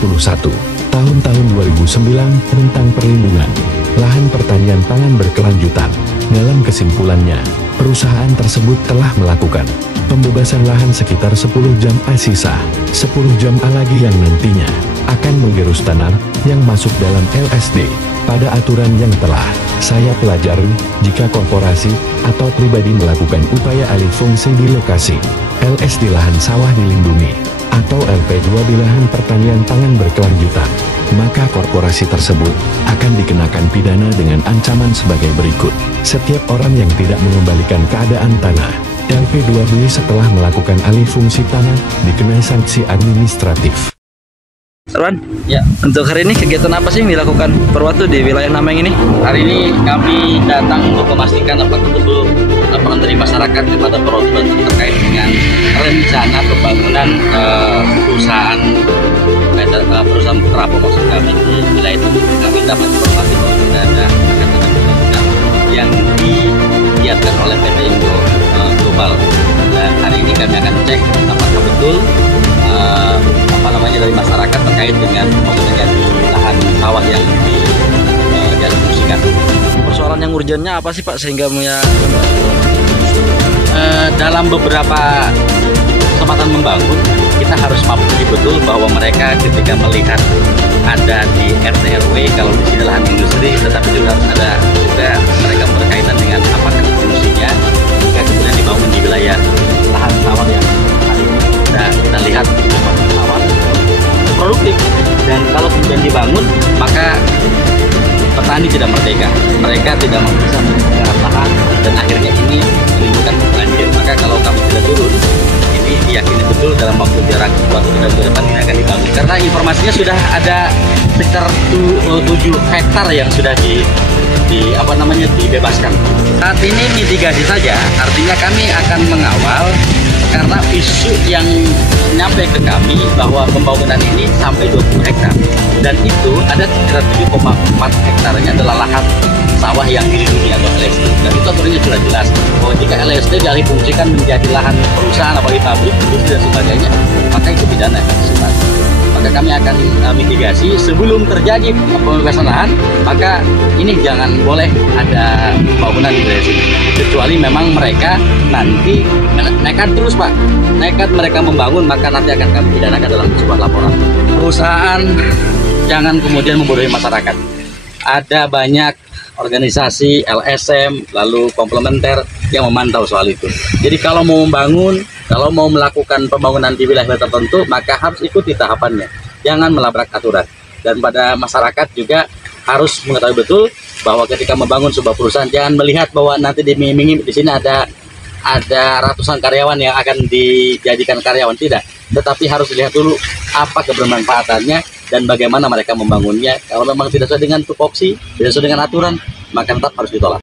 tahun 2009 tentang perlindungan lahan pertanian pangan berkelanjutan. Dalam kesimpulannya, perusahaan tersebut telah melakukan pembebasan lahan sekitar 10 jam A sisa 10 jam A lagi yang nantinya akan menggerus tanah yang masuk dalam LSD. Pada aturan yang telah saya pelajari, jika korporasi atau pribadi melakukan upaya alih fungsi di lokasi LSD lahan sawah dilindungi atau LP2 di lahan pertanian pangan berkelanjutan, maka korporasi tersebut akan dikenakan pidana dengan ancaman sebagai berikut. Setiap orang yang tidak mengembalikan keadaan tanah LP2B setelah melakukan alih fungsi tanah dikenai sanksi administratif. Sarwan, ya, untuk hari ini kegiatan apa sih yang dilakukan Perwatu di wilayah Nameng ini? Hari ini kami datang untuk memastikan apakah betul laporan dari masyarakat kepada Perwatu terkait dengan rencana pembangunan perusahaan terapung maksud kami di wilayah itu. Kami dapat informasi bahwa sudah ada pembangunan yang digiatkan oleh PT Indo Global, dan hari ini kami akan cek apakah betul dari masyarakat terkait dengan pembangunan di lahan sawah yang dialihfungsikan. Persoalan yang urgennya apa sih Pak sehingga dalam beberapa kesempatan membangun kita harus mampu betul bahwa mereka ketika melihat ada di RT RW kalau di sini lahan industri, tetapi juga harus ada juga mereka berkaitan dengan apakah fungsinya jika kemudian dibangun di wilayah lahan sawah yang hari ini kita lihat sawah produktif, dan kalau kemudian dibangun maka petani tidak merdeka, mereka tidak bisa menggarap lahan dan akhirnya ini menimbulkan banjir. Maka kalau kami tidak turun, ini diyakini betul dalam waktu jarak 2 3 bulan depan ini akan dibangun, karena informasinya sudah ada sekitar 7 hektar yang sudah dibebaskan. Saat ini mitigasi saja, artinya kami akan mengawal karena isu yang nyampe ke kami bahwa pembangunan ini sampai 20 hektar, dan itu ada sekitar 7,4 hektarnya adalah lahan sawah yang dilindungi atau LSD, dan itu aturannya sudah jelas bahwa jika LSD dialihfungsikan menjadi lahan perusahaan apalagi pabrik, industri dan sebagainya, maka itu pidana. Maka kami akan mitigasi sebelum terjadi pembebasan lahan, maka ini jangan boleh ada bangunan di wilayah sini, kecuali memang mereka nanti nekat terus Pak, nekat mereka membangun, maka nanti akan kami pidanakan dalam sebuah laporan. Perusahaan jangan kemudian membodohi masyarakat. Ada banyak organisasi LSM lalu komplementer yang memantau soal itu. Jadi kalau mau membangun, kalau mau melakukan pembangunan di wilayah tertentu, maka harus ikuti tahapannya, jangan melabrak aturan. Dan pada masyarakat juga harus mengetahui betul bahwa ketika membangun sebuah perusahaan, jangan melihat bahwa nanti diiming-iming di sini ada ratusan karyawan yang akan dijadikan karyawan, tidak. Tetapi harus dilihat dulu apa kebermanfaatannya dan bagaimana mereka membangunnya. Kalau memang tidak sesuai dengan tupoksi, tidak sesuai dengan aturan, maka tetap harus ditolak.